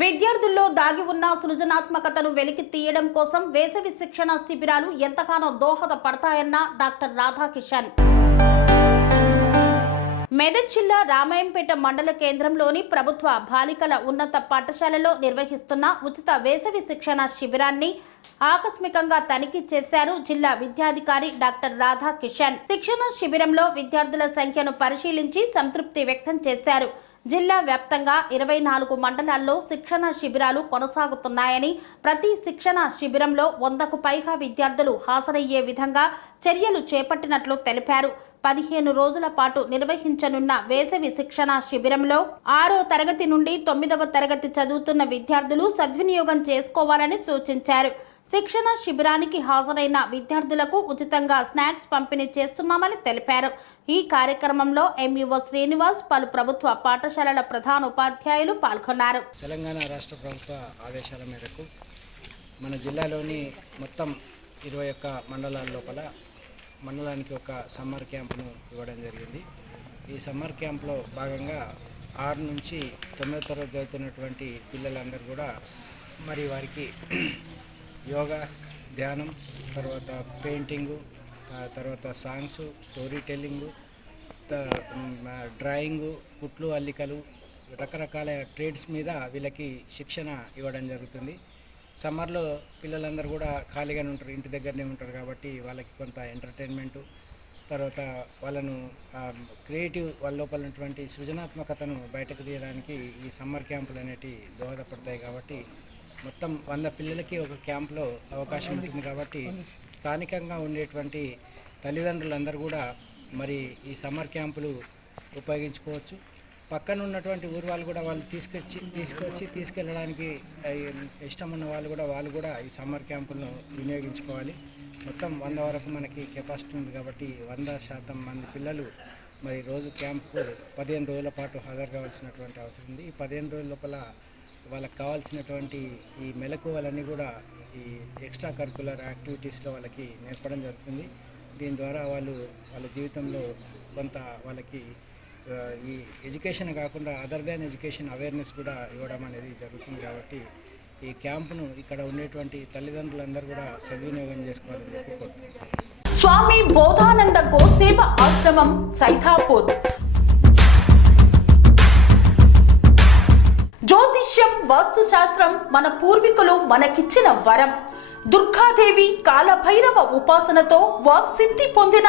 విద్యార్థుల్లో దాగి ఉన్న సృజనాత్మకతను వెలికి తీయడం కోసం వేసవి శిక్షణ శిబిరాలు ఎంతగానో దోహదపడతాయన్న డాక్టర్ రాధాకిషన్. మెదక్ జిల్లా రామాయంపేట మండల కేంద్రంలోని ప్రభుత్వ బాలికల ఉన్నత పాఠశాలలో నిర్వహిస్తున్న ఉచిత వేసవి శిక్షణ శిబిరాన్ని ఆకస్మికంగా తనిఖీ చేశారు జిల్లా విద్యాధికారి డాక్టర్ రాధా కిషన్ శిక్షణ శిబిరంలో విద్యార్థుల సంఖ్యను పరిశీలించి సంతృప్తి వ్యక్తం చేశారు. జిల్లా వ్యాప్తంగా ఇరవై నాలుగు మండలాల్లో శిక్షణ శిబిరాలు కొనసాగుతున్నాయని ప్రతి శిక్షణ శిబిరంలో వందకు పైగా విద్యార్థులు హాజరయ్యే విధంగా చర్యలు చేపట్టినట్లు తెలిపారు. పదిహేను రోజుల పాటు నిర్వహించనున్న వేసవి శిక్షణ శిబిరంలో ఆరో తరగతి నుండి తొమ్మిదవ తరగతి చదువుతున్న విద్యార్థులు సద్వినియోగం చేసుకోవాలని సూచించారు. శిక్షణ శిబిరానికి హాజరైన విద్యార్థులకు ఉచితంగా స్నాక్స్ పంపిణీ చేస్తున్నామని తెలిపారు. ఈ కార్యక్రమంలో ఎంఈఓ శ్రీనివాస్ పలు ప్రభుత్వ పాఠశాలల ప్రధాన ఉపాధ్యాయులు పాల్గొన్నారు. తెలంగాణ రాష్ట్ర ప్రభుత్వ ఆదేశాల మేరకు మన జిల్లాలోని మొత్తం ఇరవై ఒక్క మండలాల లోపల మండలానికి ఒక సమ్మర్ క్యాంప్ను ఇవ్వడం జరిగింది. ఈ సమ్మర్ క్యాంప్లో భాగంగా ఆరు నుంచి తొమ్మిదో తరగతి చదువుతున్నటువంటి పిల్లలందరూ కూడా మరి వారికి యోగా ధ్యానం తర్వాత పెయింటింగు తర్వాత సాంగ్స్ స్టోరీ టెల్లింగు డ్రాయింగు కుట్లు అల్లికలు రకరకాల ట్రేడ్స్ మీద వీళ్ళకి శిక్షణ ఇవ్వడం జరుగుతుంది. సమ్మర్లో పిల్లలందరూ కూడా ఖాళీగానే ఉంటారు ఇంటి దగ్గరనే ఉంటారు కాబట్టి వాళ్ళకి కొంత ఎంటర్టైన్మెంటు తర్వాత వాళ్ళను క్రియేటివ్ వాళ్ళ లోపల ఉన్నటువంటి సృజనాత్మకతను బయటకు తీయడానికి ఈ సమ్మర్ క్యాంపులు అనేటివి దోహదపడతాయి కాబట్టి మొత్తం వంద పిల్లలకి ఒక క్యాంప్లో అవకాశం ఉంటుంది కాబట్టి స్థానికంగా ఉండేటువంటి తల్లిదండ్రులందరూ కూడా మరి ఈ సమ్మర్ క్యాంపులు ఉపయోగించుకోవచ్చు. పక్కన ఉన్నటువంటి ఊరు వాళ్ళు కూడా వాళ్ళు తీసుకొచ్చి తీసుకొచ్చి తీసుకెళ్ళడానికి ఇష్టం ఉన్న వాళ్ళు కూడా వాళ్ళు కూడా ఈ సమ్మర్ క్యాంపులను వినియోగించుకోవాలి. మొత్తం వంద వరకు మనకి కెపాసిటీ ఉంది కాబట్టి వంద శాతం మంది పిల్లలు మరి రోజు క్యాంపు పదిహేను రోజుల పాటు హాజరు కావాల్సినటువంటి అవసరం ఉంది. ఈ పదిహేను రోజుల లోపల వాళ్ళకి కావాల్సినటువంటి ఈ మెలకువలన్నీ కూడా ఈ ఎక్స్ట్రా కరికులర్ యాక్టివిటీస్లో వాళ్ళకి నేర్పడం జరుగుతుంది. దీని ద్వారా వాళ్ళు వాళ్ళ జీవితంలో కొంత వాళ్ళకి ఈ ఎడ్యుకేషన్ కాకుండా అదర్ దాన్ ఎడ్యుకేషన్ అవేర్నెస్ కూడా ఇవ్వడం అనేది జరుగుతుంది కాబట్టి ఈ క్యాంపును ఇక్కడ ఉండేటువంటి తల్లిదండ్రులందరూ కూడా సద్వినియోగం చేసుకోవాలని చెప్పి స్వామి బోధానంద గోసేవ ఆశ్రమం సైథాపూర్ జ్యోతిష్యం వాస్తుశాస్త్రం మన పూర్వీకులు మనకిచ్చిన వరం. దుర్గాదేవి కాలభైరవ ఉపాసనతో వాక్సిద్ధి పొందిన